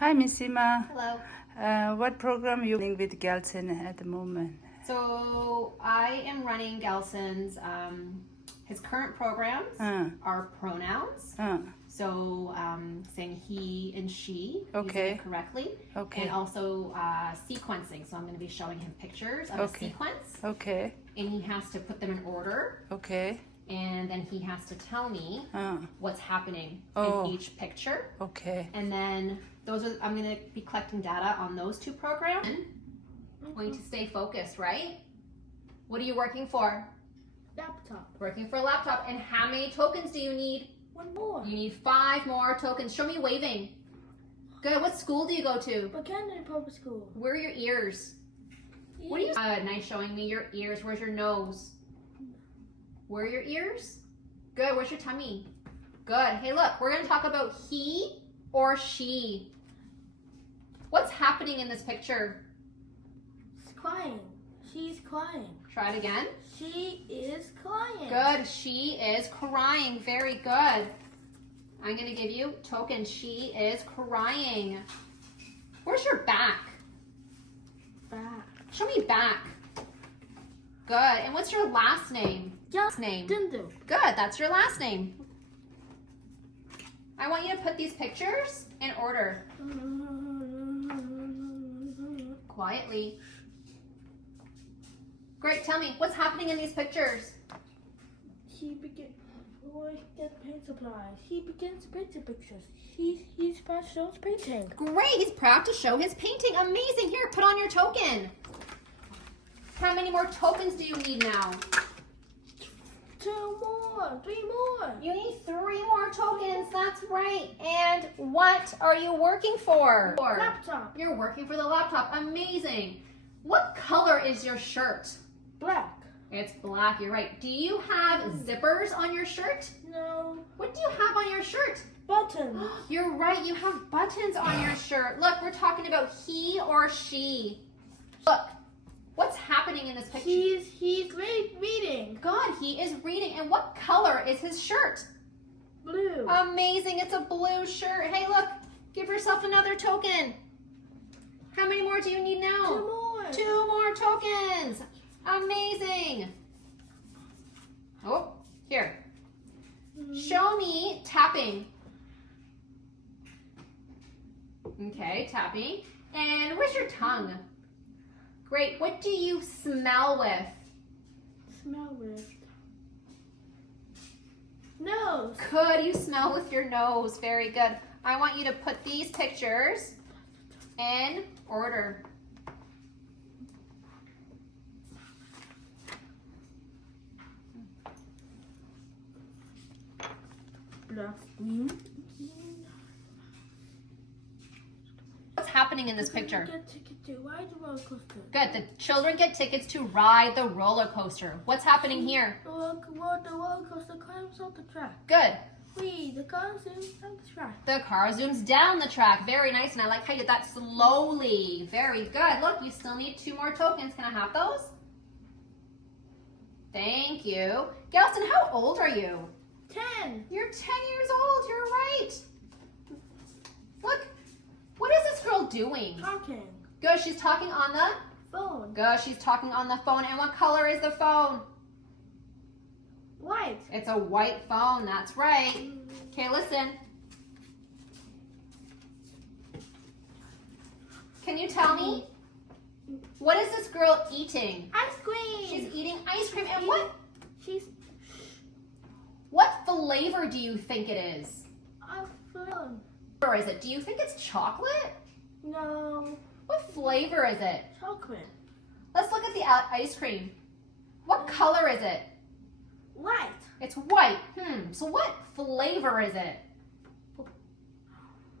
Hi, Miss Emma. Hello. What program are you running with Gelson at the moment? So I am running Gelson's, his current programs are pronouns. So saying he and she, using it correctly. Okay. And also sequencing. So I'm going to be showing him pictures of a sequence. Okay. And he has to put them in order. Okay. And then he has to tell me what's happening in each picture. Okay. And then I'm going to be collecting data on those two programs. I'm going to stay focused, right? What are you working for? Laptop. Working for a laptop. And how many tokens do you need? One more. You need 5 more tokens. Show me waving. Good. What school do you go to? Buchanan Public School. Where are your ears? What are you? Nice showing me your ears. Where's your nose? Where are your ears? Good. Where's your tummy? Good. Hey, look. We're going to talk about he or she. What's happening in this picture? She's crying. She's crying. Try it again. She is crying. Good. She is crying. Very good. I'm going to give you token. She is crying. Where's your back? Back. Show me back. Good. And what's your last name? Just name. Dundu. Good. That's your last name. I want you to put these pictures in order. Quietly. Great. Tell me, what's happening in these pictures? Roy gets paint supplies. He begins to paint the pictures. He's proud to show his painting. Great. He's proud to show his painting. Amazing. Here, put on your token. How many more tokens do you need now? 2 more. 3 more. You need 3 more tokens. That's right. And what are you working for? Laptop. You're working for the laptop. Amazing. What color is your shirt? Black. It's black. You're right. Do you have zippers on your shirt? No. What do you have on your shirt? Button. You're right. You have buttons on your shirt. Look, we're talking about he or she. Look. What's happening in this picture? He's reading. Good, he is reading. And what color is his shirt? Blue. Amazing, it's a blue shirt. Hey, look, give yourself another token. How many more do you need now? 2 more. 2 more tokens. Amazing. Oh, here. Show me tapping. Okay, tapping. And where's your tongue? Great. What do you smell with? Smell with. Nose. Good. You smell with your nose. Very good. I want you to put these pictures in order. Black. Green. What's happening in this picture? Get ticket to ride the roller coaster. Good. The children get tickets to ride the roller coaster. What's happening here? The roller coaster climbs up the track. Good. The car zooms down the track. The car zooms down the track. Very nice. And I like how you did that slowly. Very good. Look, you still need 2 more tokens. Can I have those? Thank you. Gelson, how old are you? 10. You're 10 years old. You're right. Look. What is this girl doing? Talking. Good. She's talking on the Phone. Good. She's talking on the phone. And what color is the phone? White. It's a white phone. That's right. Okay, listen. Can you tell me? What is this girl eating? Ice cream. She's eating ice cream. And what flavor do you think it is? iPhone. Or is it? Do you think it's chocolate? No. What flavor is it? Chocolate. Let's look at the ice cream. What color is it? White. It's white. So what flavor is it?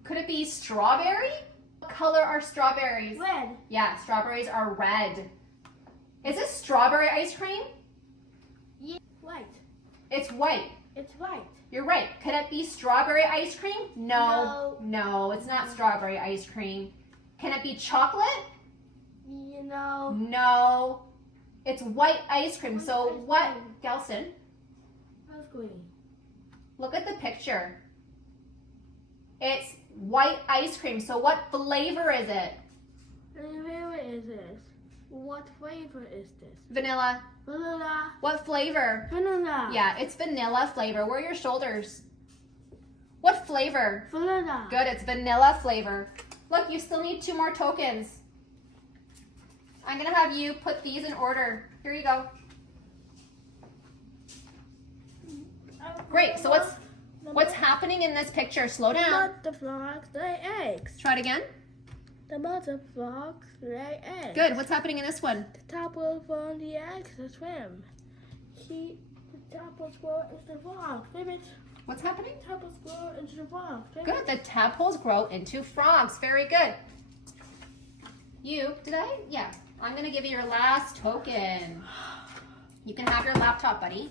Could it be strawberry? What color are strawberries? Red. Yeah, strawberries are red. Is this strawberry ice cream? Yeah. White. It's white. It's white. You're right. Could it be strawberry ice cream? No. No, it's not strawberry ice cream. Can it be chocolate? You know. No. It's white ice cream. So what, Gelson? Ice cream. Look at the picture. It's white ice cream. So what flavor is it? What flavor is this? What flavor is this? Vanilla. Vanilla. What flavor? Vanilla. Yeah, it's vanilla flavor. Where are your shoulders? What flavor? Vanilla. Good, it's vanilla flavor. Look, you still need 2 more tokens. I'm gonna have you put these in order. Here you go. Great, so what's happening in this picture? Slow down. Butterflies lay eggs. Try it again. The butterflies lay eggs. Good, what's happening in this one? The tadpoles from the eggs to swim. The tadpoles grow into the frogs. Baby, What's happening? tadpoles grow into the frogs. Good, the tadpoles grow into frogs. Very good. Did I? Yeah. I'm gonna give you your last token. You can have your laptop, buddy.